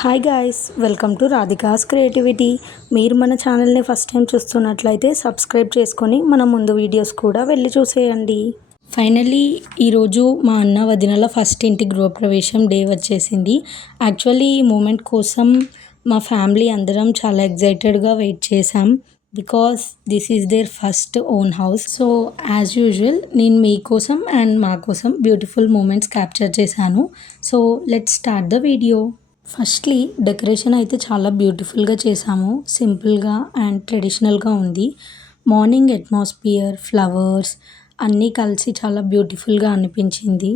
Hi guys, welcome to Radhika's creativity. మీరు మన ఛానల్ని ఫస్ట్ టైం చూస్తున్నట్లయితే సబ్స్క్రైబ్ చేసుకొని మన ముందు వీడియోస్ కూడా వెళ్ళి చూసేయండి. ఫైనల్లీ ఈరోజు మా అన్న వదినల ఫస్ట్ ఇంటి గృహప్రవేశం డే వచ్చేసింది. యాక్చువల్లీ ఈ మూమెంట్ కోసం మా ఫ్యామిలీ అందరం చాలా ఎగ్జైటెడ్గా వెయిట్ చేసాం. Because this is their first own house. So as usual నేను మీకోసం అండ్ మా కోసం బ్యూటిఫుల్ మూమెంట్స్ క్యాప్చర్ చేశాను. So let's start the video. Firstly decoration అయితే చాలా బ్యూటిఫుల్గా చేసాము. సింపుల్గా అండ్ ట్రెడిషనల్గా ఉంది. మార్నింగ్ అట్మాస్ఫియర్, ఫ్లవర్స్ అన్నీ కలిసి చాలా బ్యూటిఫుల్గా అనిపించింది.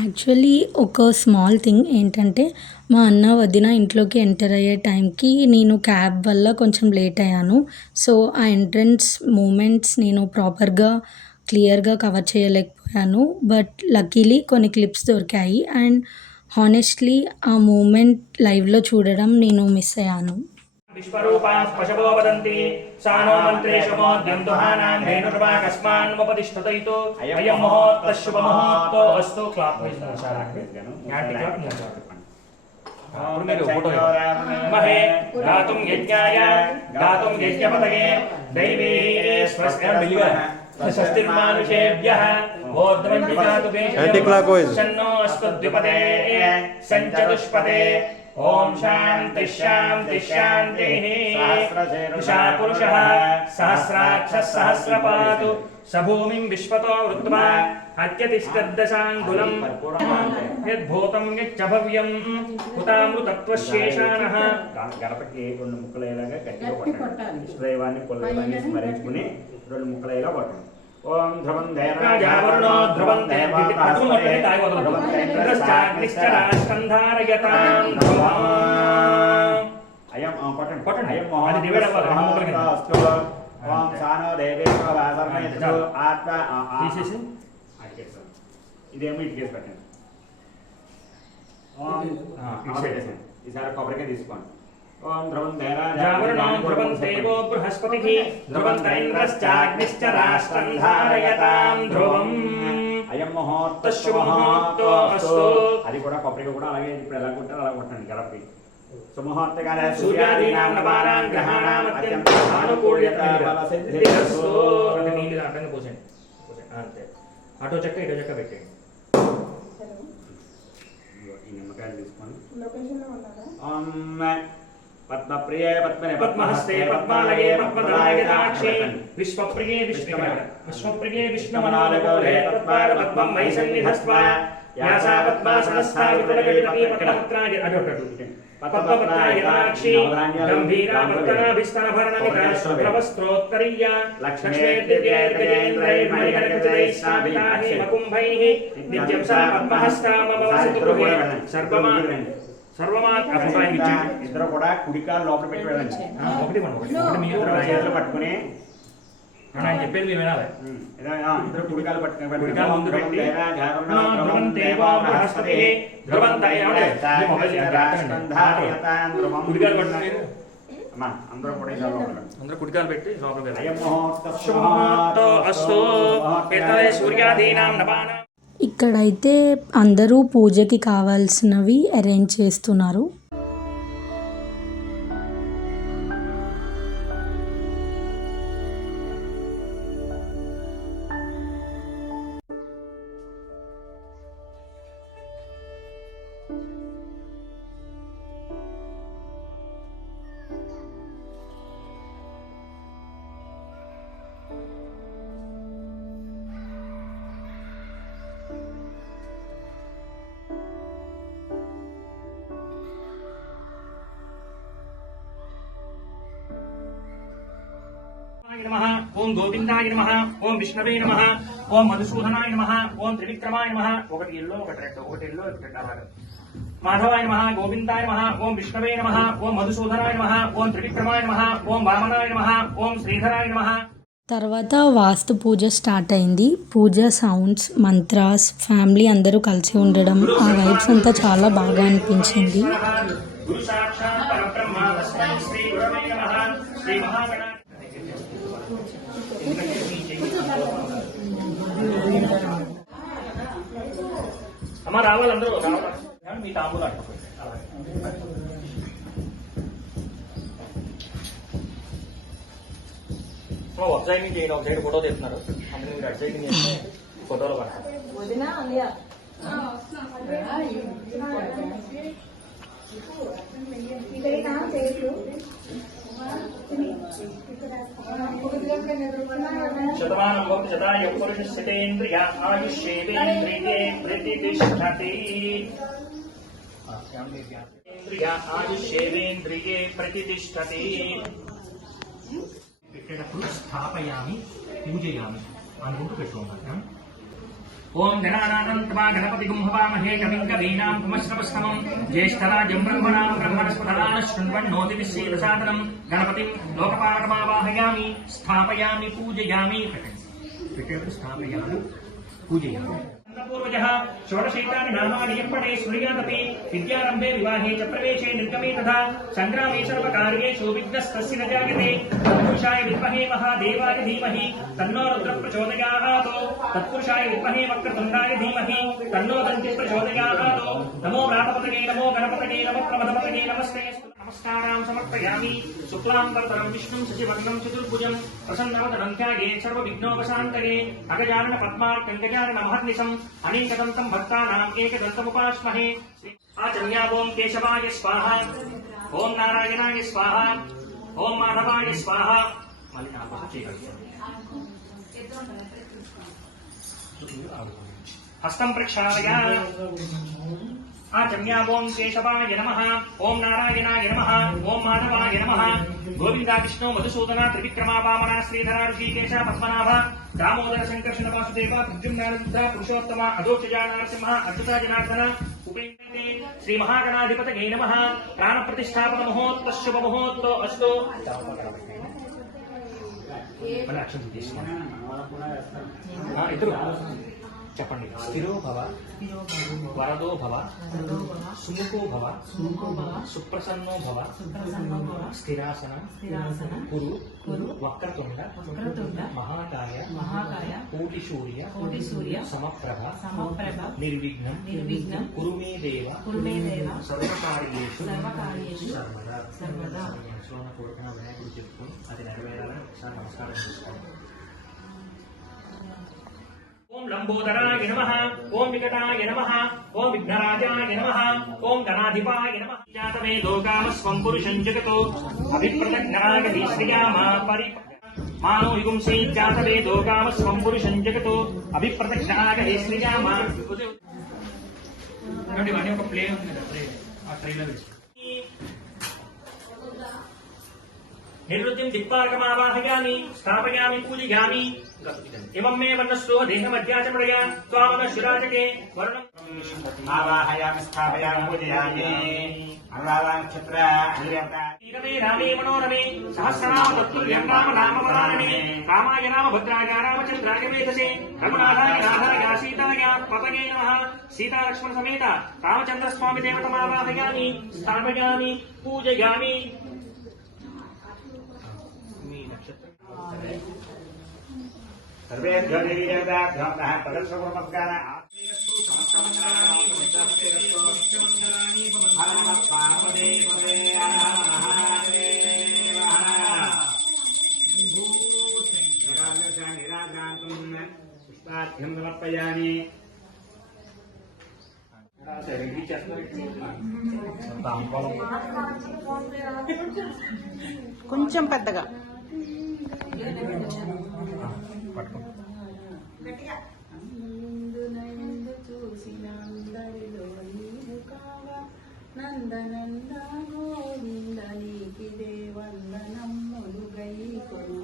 యాక్చువల్లీ ఒక స్మాల్ థింగ్ ఏంటంటే, మా అన్న వదిన ఇంట్లోకి ఎంటర్ అయ్యే టైంకి నేను క్యాబ్ వల్ల కొంచెం లేట్ అయ్యాను. సో ఆ ఎంట్రన్స్ మూమెంట్స్ నేను ప్రాపర్గా క్లియర్గా కవర్ చేయలేకపోయాను. బట్ లక్కీలీ కొన్ని క్లిప్స్ దొరికాయి. అండ్ హానెస్ట్లీ ఆ మూమెంట్ లైవ్లో చూడడం నేను మిస్ అయ్యాను. విశ్వరూపాః పశవో వదంతి సానో మంత్రేషమోద్యం దుహానాం ధేనుర్వాకస్మాన్ముపతిష్ఠతైతు అయం ముహూర్తః శుభ ముహూర్తో అస్తు. క్లాప్ మహే గాతుం యజ్ఞాయ గాతుం యజ్ఞపతయే దైవీ స్వస్తిర్మానుషేభ్యః ఓర్ధ్వం విజాతు శన్నో అస్తు ద్విపదే సంచతుష్పదే. ఓం శాంతి శాంతి శాంతి. పురుషా పురుషః సహస్రాక్షः సహస్రపాతు సభూమిం విశ్వతో వృత్వా అత్యతిష్టద్దశాంగులం యద్భూతం యచ్చ భవ్యం హుతామృతత్వశేషానః. గణపతికి రెండు ముక్కలయ్యేలాగా గట్టిగా కొట్టాలి. ఇష్టదైవాన్ని కులదైవాన్ని స్మరించుకుని రెండు ముక్కలయ్యేలా కొట్టండి. ఓం ధ్రువం దేవరాజావరుణో ధ్రువం దేవస్కంధారయతాం ధ్రువం. అయం కొట్టండి కొట్టండి. అయం అది డివైడ్ అవ్వాలి. ఓం సానో దేవేశ్వర వాసర్మయతు ఆత్మ తీసేసి ఇదేమో ఇటుకేసి పెట్టండి. ఈసారి కొబ్బరికాయ తీసుకోండి. ఓం ధ్రువం దేవరాజావరుణో ధ్రువం దేవో బృహస్పతిః ధ్రువం ఇంద్రశ్చాగ్నిశ్చ రాష్ట్రం ధారయతాం ధ్రువం. అయం ముహూర్తః శుభ ముహూర్తో అస్తు. అది కూడా కొబ్బరికాయ కూడా అలాగే ఇప్పుడు ఎలా కొట్టారో అలా కొట్టండి. గడపకి సుముహూర్తకాలే సూర్యాదీనాం నవానాం గ్రహాణాం అత్యంత సానుకూల్యతస్తు. అంటే నీళ్ళు అడ్డంగా పోసేయండి. అంతే. అటో చెక్క ఇటో చెక్క పెట్టండి. ఈ నిమ్మకాయలు తీసుకొని పద్మప్రియే పద్మనే పద్మహస్తే పద్మాలయే పద్మదాయకటాక్షే విశ్వప్రియే విష్ణుప్రియే విష్ణుమనాలగౌరే తత్పాద పద్మం మయి సన్నిధస్త్వా యాసా పద్మాసనస్థా వితరగడిపతి పద్మపత్రాయ అడొటడు పద్మపత్రాయకటాక్షి గంభీరా పద్మనాభిస్తనభరణమిత శుభ్రవస్త్రోత్తరీయ లక్ష్మీర్దివ్యైర్గజేంద్రైర్మణికరకచరైః స్థాపితాః మకుంభైః నిత్యం సా పద్మహస్తా మమ వసతి గృహే ఇద్దరు కూడా కుడికాలు లోపల పెట్టి వెళ్ళండి. ఒకటి మీరు చేతులు పట్టుకుని చెప్పేది మీరు వినాలి. ఇద్దరు కుడికాలు పట్టుకుని కుడికాలు ముందు పెట్టి కుడికాలు పట్టుకుని అందరూ కూడా అందరూ కుడికాలు పెట్టి సూర్యాదీనాం నవానాం. ఇక్కడైతే అందరూ పూజకి కావాల్సినవి అరేంజ్ చేస్తున్నారు. నమః ఓం గోవిందాయ నమః ఓం విష్ణవే నమః ఓం మధుసూదనాయ నమః ఓం త్రివిక్రమాయ నమః ఒకటి ఎల్లో ఒకటి రెడ్ ఒకటి ఎల్లో ఒకటి రెడ్ అలాగా మాధవాయ నమః గోవిందాయ నమః ఓం విష్ణవే నమః ఓం మధుసూదనాయ నమః ఓం త్రివిక్రమాయ నమః ఓం వామనాయ నమః ఓం శ్రీధరాయ నమః. తర్వాత వాస్తు పూజ స్టార్ట్ అయింది. పూజ సౌండ్స్, మంత్రాస్, ఫ్యామిలీ అందరూ కలిసి ఉండడం, ఆ వైబ్స్ అంతా చాలా బాగా అనిపించింది. గురు సాక్షాత్ పరబ్రహ్మ తస్మై శ్రీ గురవే నమః. శ్రీ మహాగణ అమ్మ రావాలి, అందరూ రావాలి. మీ తాంబూలు అట్టుకోండి. ఒక సైడ్ నుంచి ఒక సైడ్ ఫోటో తీస్తున్నారు, అందులో మీరు అటు సైడ్ చేస్తే ఫోటోలో పడతారు. శతమానం భవతి శతాయ పురుష స్థితేంద్రియ ఆయుష్యేంద్రియే ప్రతిష్ఠతి. ఇంద్రియ ఆయుష్యేంద్రియే ప్రతిష్ఠతి. పెట్టేటప్పుడు స్థాపయామి పూజయామి అనుకుంటూ పెట్టుకోవాలి. ఓం గణానాథం త్వా గణపతిగుం హవామహే కవిం కవీనాం పుమశ్రవస్తమం జ్యేష్ఠరాజం బ్రహ్మణాం బ్రహ్మణస్పదాన శృణ్వన్నోతి విశ్వేదసాదనం గణపతిం లోకపాలకమావాహయామి స్థాపయామి పూజయామి. పెట్టేటప్పుడు స్థాపయామి పూజయామి. పూర్వజः షోడశైతాని నామాని యప్పడే శృణుయాదపి విద్యారంభే వివాహే చ ప్రవేశే నిర్గమే తథా సంగ్రామే సర్వకార్యేషు విఘ్నస్తస్య న జాయతే. తత్పురుషాయ విద్మహే మహాదేవాయ ధీమహి తన్నో రుద్ర ప్రచోదయాత్. తత్పురుషాయ విద్మహే వక్రతుండాయ ధీమహి తన్నో దంతి ప్రచోదయాత్. నమో వ్యాపపతగే నమో గణపతగే నమో ప్రమదపతగే నమస్తే. నమస్కారాం సమర్పయామి. శుక్లాంబరధరం విష్ణుం శశివర్ణం చతుర్భుజం ప్రసన్నవదనం ధ్యాయే సర్వవిఘ్నోపశాంతయే. అగజానన పద్మార్కం గజానన మహర్నిశం అనేకదంతం భక్తానాం ఏకదంతముపాస్మహే. ఆచమ్యావోం కేశవాయ స్వాహ, ఓం నారాయణాయ స్వాహ, ఓం మాధవాయ స్వాహ. మళ్ళీ నా చేయగలుగుతాను. హస్తం ప్రక్షాళయ. ఆచమ్యా ఓం కేశవాయ నమః, ఓం నారాయణాయ నమః, ఓం మాధవాయ నమః. గోవింద విష్ణు మధుసూదన త్రివిక్రమ వామన శ్రీధర ఋషికేశ పద్మనాభ దామోదర సంకర్షణ వాసుదేవ ప్రద్యుమ్నానంద పురుషోత్తమ అధోక్షజా నరసింహ అద్భుత జనార్దన ఉపేంద్రే శ్రీ మహాగణాధిపతయే నమః. ప్రాణ ప్రతిష్టాపన ముహూర్త శుభ ముహూర్తో అస్తు. ఇద్దరు చెప్పండి. స్థిరో భవ, వరదో భవ, సుముఖో భవ, సుప్రసన్నో భవ, స్థిరాసన కురు వక్రతుండ మహాకాయ కోటి సూర్య సమప్రభ నిర్విఘ్నం కురు మే దేవ సర్వకార్యేషు సర్వదా. కోరికన వినాయకుడు చెప్పుకొని అది నెరవేరాలని ఒకసారి నమస్కారం చేసుకోండి. ఓం లంబోదరాయ నమః, ఓం వికటాయ నమః, ఓం విఘ్నరాజాయ నమః, ఓం గణాధిపాయ నమః. జాతవేదో కామస్వం పురుషం జగతో అభిప్రదజ్ఞాగతి శ్రియామా పరి మానో యుగుంసే. జాతవేదో కామస్వం పురుషం జగతో అభిప్రదజ్ఞాగతి శ్రియామా. ఇవన్నీ ఒక ప్లే ఉంది కదా, ప్లే ఆ ట్రైలర్ నిర్వృత్తిం దిక్పాలకమావాహయామి స్థాపయామి పూజయామి. ఇమం మే వర్ణస్తో దేహమధ్యాచమడయ త్వామన శిరాజకే వర్ణం ఆవాహయామి స్థాపయామి పూజయామి. అనురాధ నక్షత్ర ఈరమే రామే మనోరమే సహస్రనామ తత్తుల్యం రామ నామవరాననే. రామాయ నామ భద్రాయ రామచంద్రాయ వేదసే. రఘునాథాయ నాథాయ సీతాయ పతగే నమః. సీతాలక్ష్మణ సమేత రామచంద్రస్వామి దేవతమావాహయామి స్థాపయామి పూజయామి. సర్వేభ్యో దేవతాభ్యో నమః. పదస్వనమస్కార పుష్పార్థ్యం సమర్పయామి. కొంచెం పెద్దగా నందనంద గోవింద నీకి దేవందనమ్ములు గైకొను.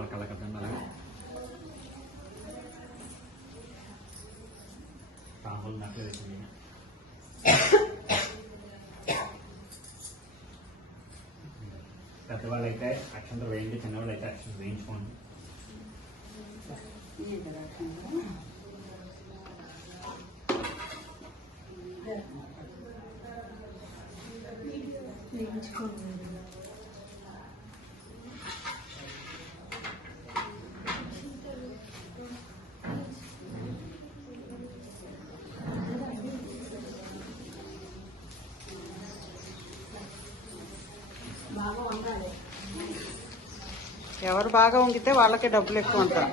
వాళ్ళ కళ్ళకద్దండి అలాగే తాంబూలు నట్లు వేసింది పెద్దవాళ్ళు అయితే అక్షంతలు వేయండి, చిన్నవాళ్ళు అయితే అక్షంతలు వేయించుకోండి. ఎవరు బాగా వంగితే వాళ్ళకే డబ్బులు ఎక్కువ ఉంటారు.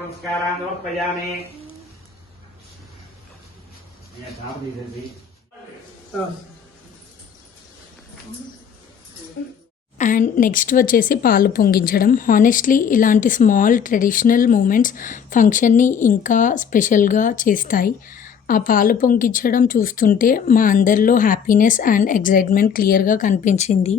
నమస్కారాన్ని తీసేసి అండ్ నెక్స్ట్ వచ్చేసి పాలు పొంగించడం. హానెస్ట్లీ ఇలాంటి స్మాల్ ట్రెడిషనల్ మూమెంట్స్ ఫంక్షన్ని ఇంకా స్పెషల్గా చేస్తాయి. ఆ పాలు పొంగించడం చూస్తుంటే మా అందరిలో హ్యాపీనెస్ అండ్ ఎక్సైట్మెంట్ క్లియర్గా కనిపించింది.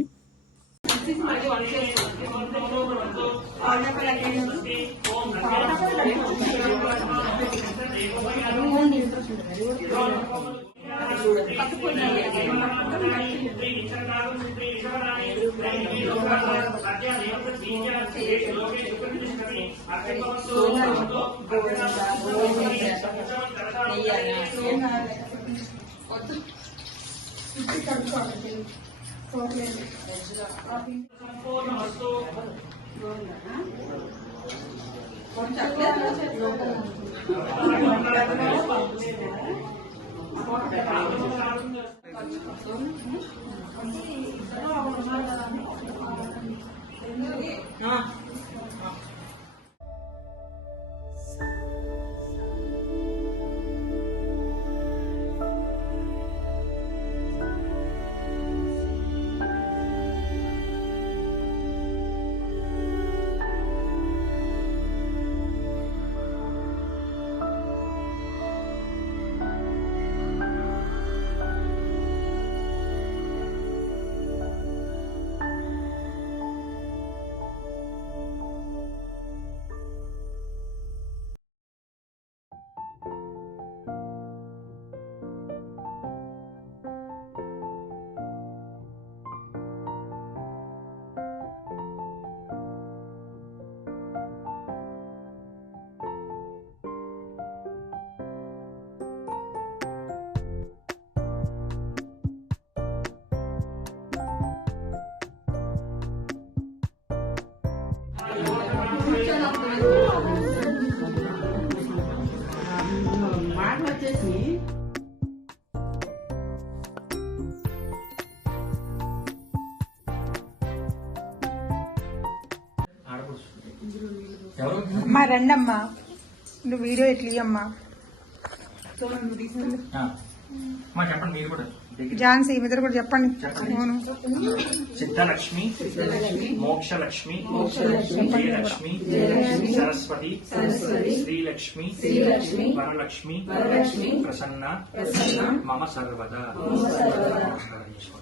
అమ్మా రండమ్మా, నువ్వు వీడియో ఇట్లమ్మా. చెప్పండి మీరు కూడా. ఝాన్సీ మీదరు కూడా చెప్పండి. అవును. సిద్ధలక్ష్మి, మోక్షలక్ష్మి, జయలక్ష్మి, సరస్వతి, శ్రీలక్ష్మి, వరలక్ష్మి, ప్రసన్న మమ సర్వదా. నమస్కారం చేసుకోండి.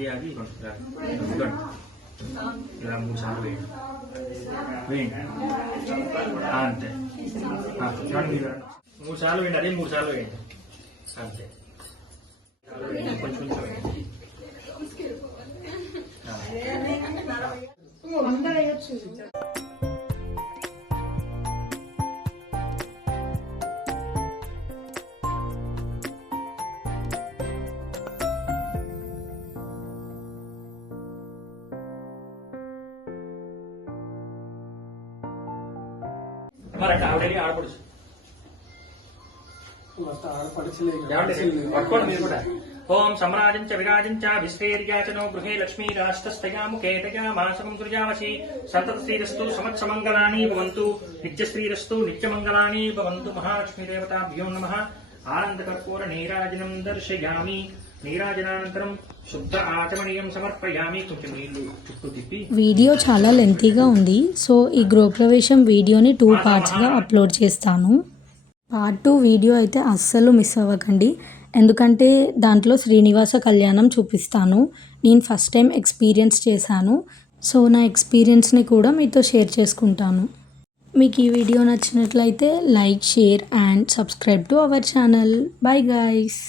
ఆగి ఆగి ఇదిగోండి ఇలా 3 సార్లు వేయండి అంతే చూడండి మీరు 3 సార్లు వేయండి అదే 3 సార్లు వేయండి అంతే కొంచెం కొంచెం వేయండి మరి ఆవిడ ఆడపడుచు పట్టుకోండి మీరు కూడా ఓం సమ్రాజంచ విరాజంచ విశ్వేర్యాచనో గృహే లక్ష్మీ రాష్ట్రస్తయా ముఖేతయా మాసకం సృజావసి సంతత శ్రీరస్తు సమత్సమంగళాని భవంతు నిత్యశ్రీరస్తు నిత్యమంగళాని భవంతు మహాలక్ష్మీ దేవతాభ్యో నమః ఆనందకర్పూర నీరాజనం దర్శయామి నీరాజనానంతరం శుద్ధ ఆచమనీయం సమర్పయామి కొంచెం నీళ్లు చుట్టూ తిప్పి వీడియో చాలా లెంతీగా ఉంది, సో ఈ గృహప్రవేశం వీడియోని 2 పార్ట్స్గా అప్లోడ్ చేస్తాను. పార్ట్ 2 వీడియో అయితే అస్సలు మిస్ అవ్వకండి, ఎందుకంటే దాంట్లో శ్రీనివాస కళ్యాణం చూపిస్తాను. నేను ఫస్ట్ టైం ఎక్స్పీరియన్స్ చేశాను, సో నా ఎక్స్పీరియన్స్ని కూడా మీతో షేర్ చేసుకుంటాను. మీకు ఈ వీడియో నచ్చినట్లయితే like, share and subscribe to our channel. Bye guys.